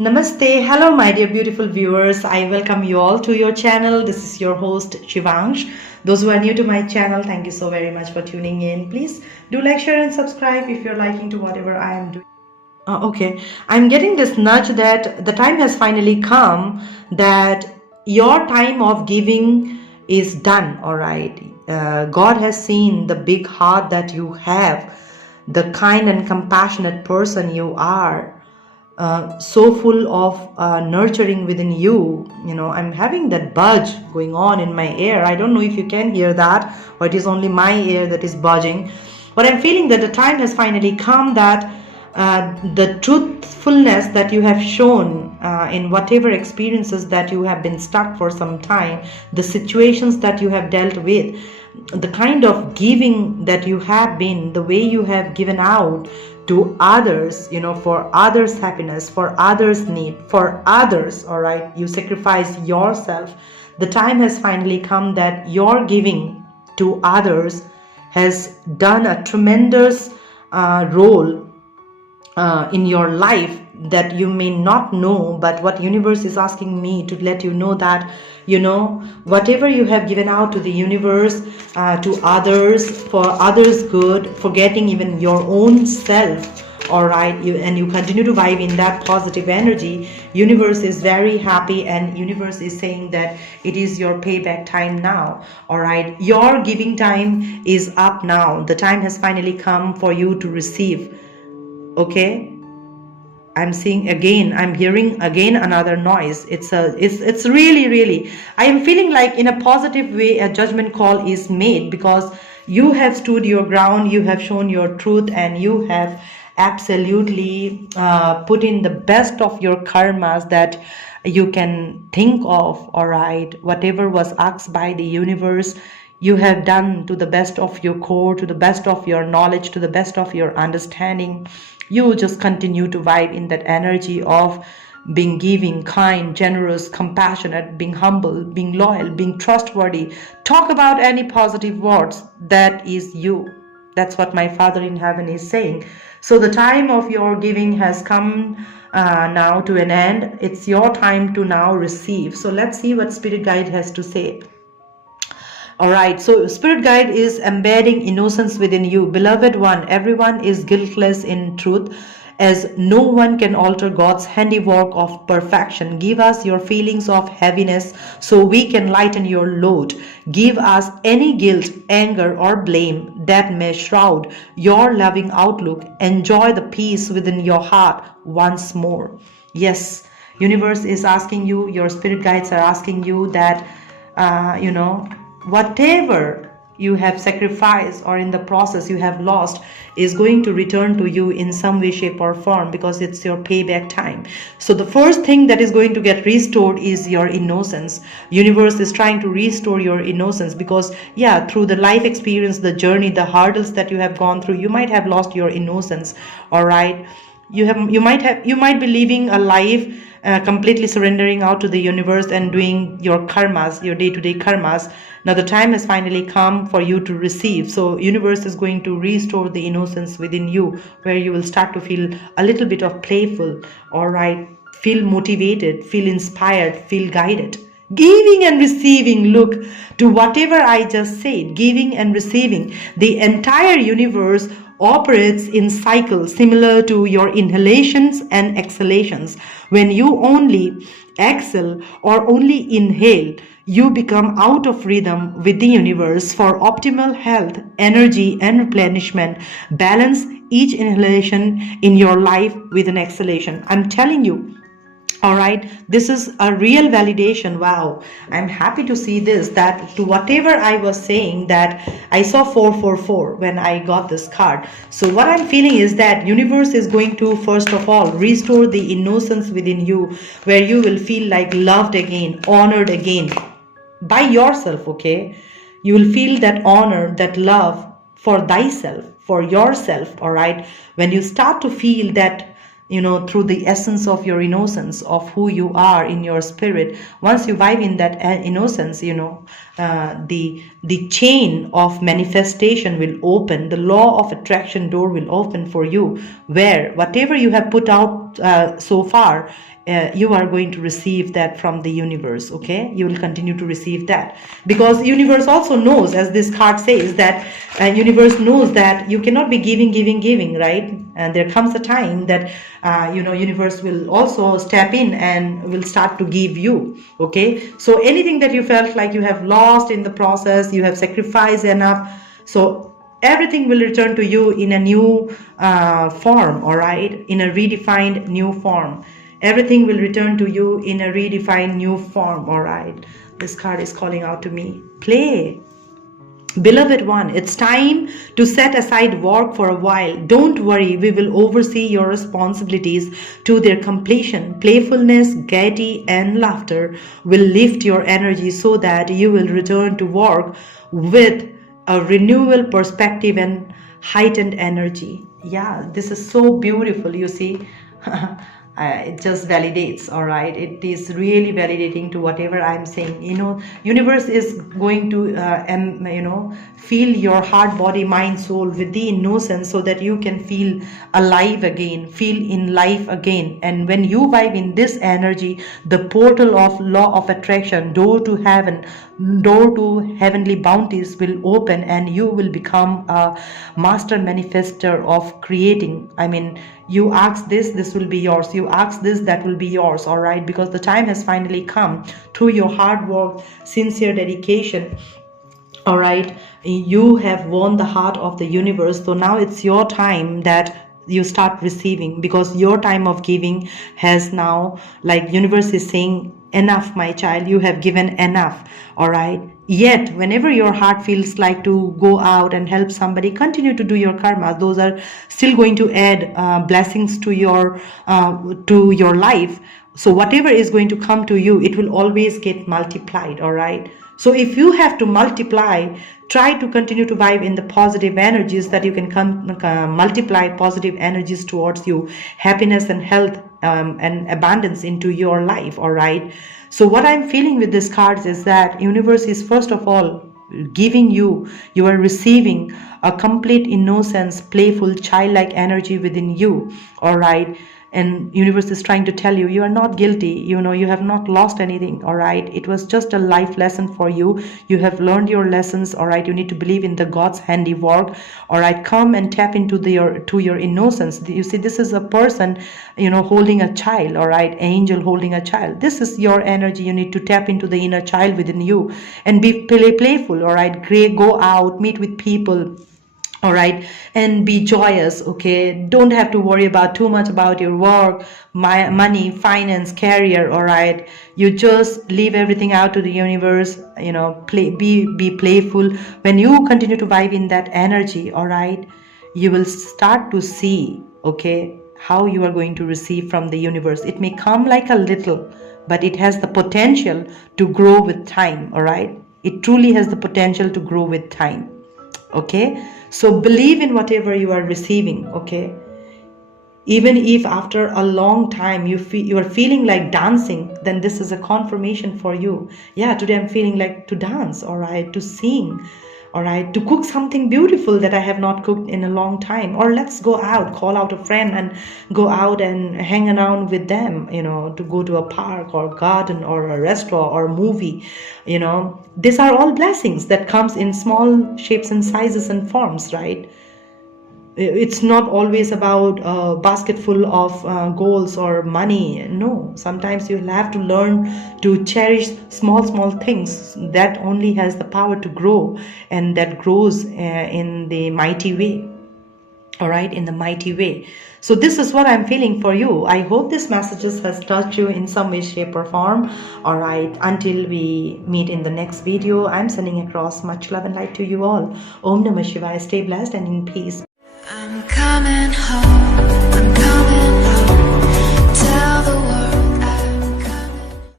Namaste. Hello, my dear beautiful viewers. I welcome you all to your channel. This is your host, Shivansh. Those who are new to my channel, thank you so very much for tuning in. Please do like, share, and subscribe if you're liking to whatever I am doing. Okay, I'm getting this nudge that the time has finally come that your time of giving is done, all right? God has seen the big heart that you have, the kind and compassionate person you are, so full of nurturing within you. I'm having that budge going on in my ear. I don't know if you can hear that, or it is only my ear that is budging, but I'm feeling that the time has finally come that the truthfulness that you have shown in whatever experiences that you have been stuck for some time, the situations that you have dealt with, the kind of giving that you have been, the way you have given out to others, for others' happiness, for others' need, for others, all right, you sacrifice yourself. The time has finally come that your giving to others has done a tremendous role in your life that you may not know, but what universe is asking me to let you know that whatever you have given out to the universe, to others, for others good, forgetting even your own self, all right, and you continue to vibe in that positive energy, universe is very happy, and universe is saying that it is your payback time now. All right, your giving time is up now. The time has finally come for you to receive. Okay, I'm hearing again another noise. It's really, I am feeling like in a positive way a judgment call is made, because you have stood your ground, you have shown your truth, and you have absolutely put in the best of your karmas that you can think of. All right, whatever was asked by the universe, you have done to the best of your core, to the best of your knowledge, to the best of your understanding. You just continue to vibe in that energy of being giving, kind, generous, compassionate, being humble, being loyal, being trustworthy. Talk about any positive words. That is you. That's what my Father in heaven is saying. So the time of your giving has come now to an end. It's your time to now receive. So let's see what Spirit Guide has to say. All right, so Spirit Guide is embedding innocence within you. Beloved one, everyone is guiltless in truth, as no one can alter God's handiwork of perfection. Give us your feelings of heaviness so we can lighten your load. Give us any guilt, anger, or blame that may shroud your loving outlook. Enjoy the peace within your heart once more. Yes, universe is asking you, your spirit guides are asking you that, whatever you have sacrificed or in the process you have lost is going to return to you in some way, shape, or form, because it's your payback time. So the first thing that is going to get restored is your innocence. Universe is trying to restore your innocence, because through the life experience, the journey, the hurdles that you have gone through, you might have lost your innocence. All right, you might be living a life completely surrendering out to the universe and doing your karmas, your day-to-day karmas. Now the time has finally come for you to receive. So universe is going to restore the innocence within you, where you will start to feel a little bit of playful. All right, feel motivated, feel inspired, feel guided. Giving and receiving, look to whatever I just said, giving and receiving. The entire universe operates in cycles similar to your inhalations and exhalations. When you only exhale or only inhale, you become out of rhythm with the universe. For optimal health, energy, and replenishment, balance each inhalation in your life with an exhalation. I'm telling you, all right, this is a real validation. Wow, I'm happy to see this, that to whatever I was saying, that I saw 444 when I got this card. So what I'm feeling is that universe is going to first of all restore the innocence within you, where you will feel like loved again, honored again by yourself. Okay, you will feel that honor, that love for thyself, for yourself. All right, when you start to feel that, through the essence of your innocence, of who you are in your spirit, once you vibe in that innocence, the chain of manifestation will open, the law of attraction door will open for you, where whatever you have put out got so far, you are going to receive that from the universe. Okay, you will continue to receive that, because universe also knows, as this card says, that universe knows that you cannot be giving, right? And there comes a time that universe will also step in and will start to give you. Okay, so anything that you felt like you have lost in the process, you have sacrificed enough, so everything will return to you in a new form. All right, in a redefined new form. Everything will return to you in a redefined new form. All right, this card is calling out to me. Play. Beloved one, it's time to set aside work for a while. Don't worry, we will oversee your responsibilities to their completion. Playfulness, gaiety, and laughter will lift your energy so that you will return to work with a renewal perspective and heightened energy. Yeah, this is so beautiful, you see. It just validates. All right, it is really validating to whatever I'm saying. Universe is going to fill your heart, body, mind, soul with the innocence, so that you can feel alive again, feel in life again. And when you vibe in this energy, the portal of law of attraction, door to heaven, door to heavenly bounties will open, and you will become a master manifester of creating. I mean, you ask this will be yours. You ask this, that will be yours. All right, because the time has finally come. Through your hard work, sincere dedication, all right, you have won the heart of the universe. So now it's your time that you start receiving, because your time of giving has now, like universe is saying, enough, my child, you have given enough. All right, yet whenever your heart feels like to go out and help somebody, continue to do your karma. Those are still going to add blessings to your life. So whatever is going to come to you, it will always get multiplied. All right, so if you have to multiply, try to continue to vibe in the positive energies, that you can multiply positive energies towards you, happiness and health and abundance into your life. All right, so what I'm feeling with these cards is that universe is first of all giving you are receiving a complete innocence, playful, childlike energy within you. All right, and universe is trying to tell you, you are not guilty. You have not lost anything. All right, it was just a life lesson for you. You have learned your lessons. All right, you need to believe in the God's handiwork. All right, come and tap into your innocence. You see, this is a person holding a child. All right, angel holding a child. This is your energy. You need to tap into the inner child within you and be playful. All right, go out, meet with people. All right, and be joyous. Okay, don't have to worry about too much about your work, money, finance, career. All right, you just leave everything out to the universe. Be playful. When you continue to vibe in that energy, all right, you will start to see, okay, how you are going to receive from the universe. It may come like a little, but it has the potential to grow with time. All right, it truly has the potential to grow with time. Okay, so believe in whatever you are receiving. Okay, even if after a long time you are feeling like dancing, then this is a confirmation for you. Yeah, today I'm feeling like to dance. All right, to sing. All right, to cook something beautiful that I have not cooked in a long time. Or let's go out, call out a friend and go out and hang around with them, to go to a park or garden or a restaurant or movie. These are all blessings that comes in small shapes and sizes and forms, right? It's not always about a basket full of goals or money. No, sometimes you'll have to learn to cherish small things. That only has the power to grow, and that grows in the mighty way. All right, in the mighty way. So this is what I'm feeling for you. I hope this messages has touched you in some way, shape or form. All right, until we meet in the next video, I'm sending across much love and light to you all. Om Namah Shivaya. Stay blessed and in peace. I'm coming home.